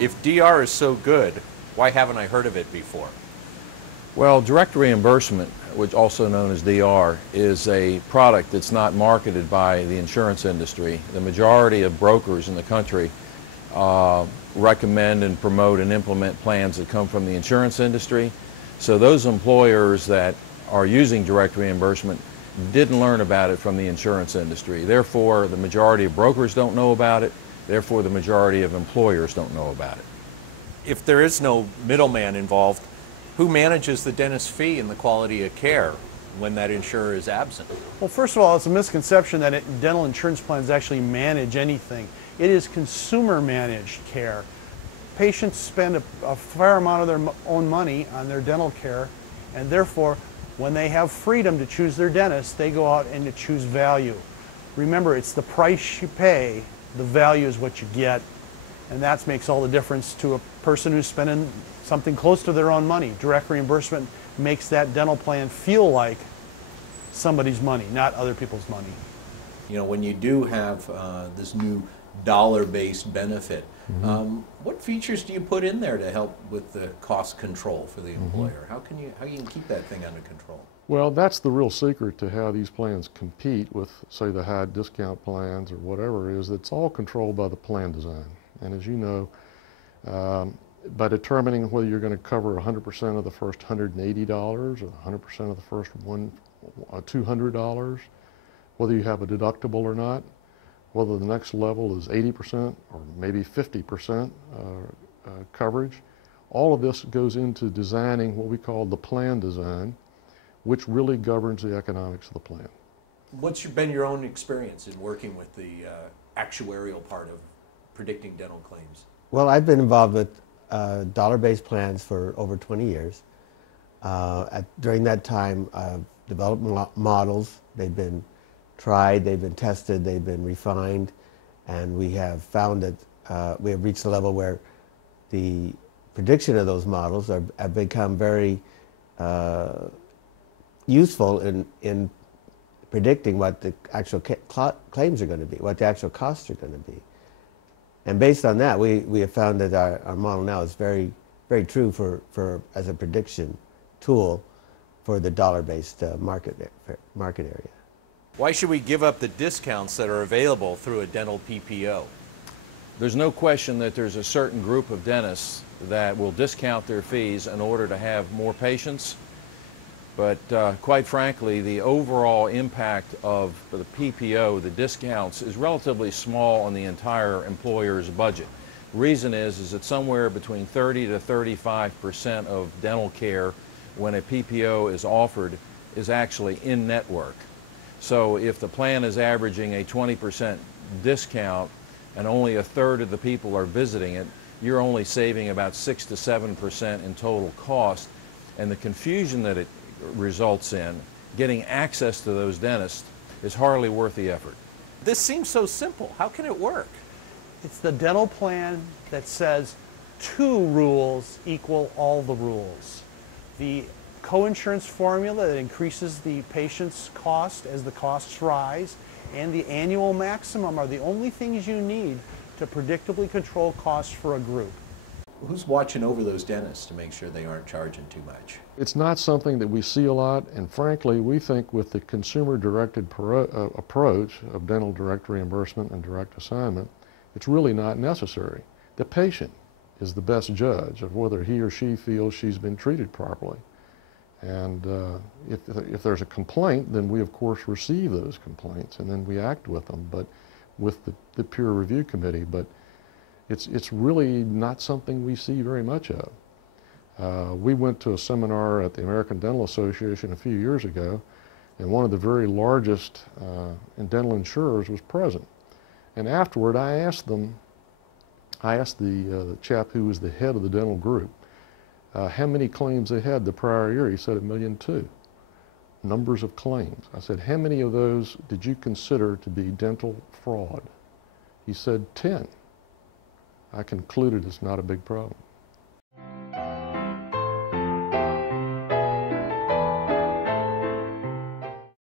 If DR is so good, why haven't I heard of it before? Well, direct reimbursement, which also known as DR, is a product that's not marketed by the insurance industry. The majority of brokers in the country recommend and promote and implement plans that come from the insurance industry. So those employers that are using direct reimbursement didn't learn about it from the insurance industry. Therefore, the majority of brokers don't know about it. Therefore, the majority of employers don't know about it. If there is no middleman involved, who manages the dentist fee and the quality of care when that insurer is absent? Well, first of all, it's a misconception that dental insurance plans actually manage anything. It is consumer managed care. Patients spend a fair amount of their own money on their dental care, and therefore, when they have freedom to choose their dentist, they go out and to choose value. Remember, it's the price you pay, the value is what you get, and that makes all the difference to a person who's spending something close to their own money. Direct reimbursement makes that dental plan feel like somebody's money, not other people's money. You know, when you do have this new dollar-based benefit, what features do you put in there to help with the cost control for the employer? How can you keep that thing under control? Well, that's the real secret to how these plans compete with, say, the high discount plans or whatever, is it's all controlled by the plan design. And as you know, by determining whether you're going to cover 100% of the first $180 or 100% of the first $200, whether you have a deductible or not, whether the next level is 80% or maybe 50% coverage, all of this goes into designing what we call the plan design, which really governs the economics of the plan. What's been your own experience in working with the actuarial part of predicting dental claims? Well, I've been involved with dollar-based plans for over 20 years. During that time, I've developed models. They've been tried, they've been tested, they've been refined, and we have found that we have reached a level where the prediction of those models have become very useful in predicting what the actual claims are going to be, what the actual costs are going to be. And based on that, we have found that our model now is very, very true as a prediction tool for the dollar-based market area. Why should we give up the discounts that are available through a dental PPO? There's no question that there's a certain group of dentists that will discount their fees in order to have more patients. But quite frankly, the overall impact of the PPO, the discounts, is relatively small on the entire employer's budget. The reason is that somewhere between 30 to 35% of dental care when a PPO is offered is actually in-network. So if the plan is averaging a 20% discount and only a third of the people are visiting it, you're only saving about 6 to 7% in total cost, and the confusion that it results in getting access to those dentists is hardly worth the effort. This seems so simple. How can it work? It's the dental plan that says 2 rules equal all the rules. The coinsurance formula that increases the patient's cost as the costs rise, and the annual maximum are the only things you need to predictably control costs for a group. Who's watching over those dentists to make sure they aren't charging too much? It's not something that we see a lot, and frankly, we think with the consumer-directed approach of dental direct reimbursement and direct assignment, it's really not necessary. The patient is the best judge of whether he or she feels she's been treated properly. And if there's a complaint, then we of course receive those complaints and then we act with them, but with the peer review committee. But it's really not something we see very much of. We went to a seminar at the American Dental Association a few years ago, and one of the very largest dental insurers was present. And afterward, I asked the chap who was the head of the dental group how many claims they had the prior year. He said 1.2 million. Numbers of claims. I said, how many of those did you consider to be dental fraud? He said 10. I concluded it's not a big problem.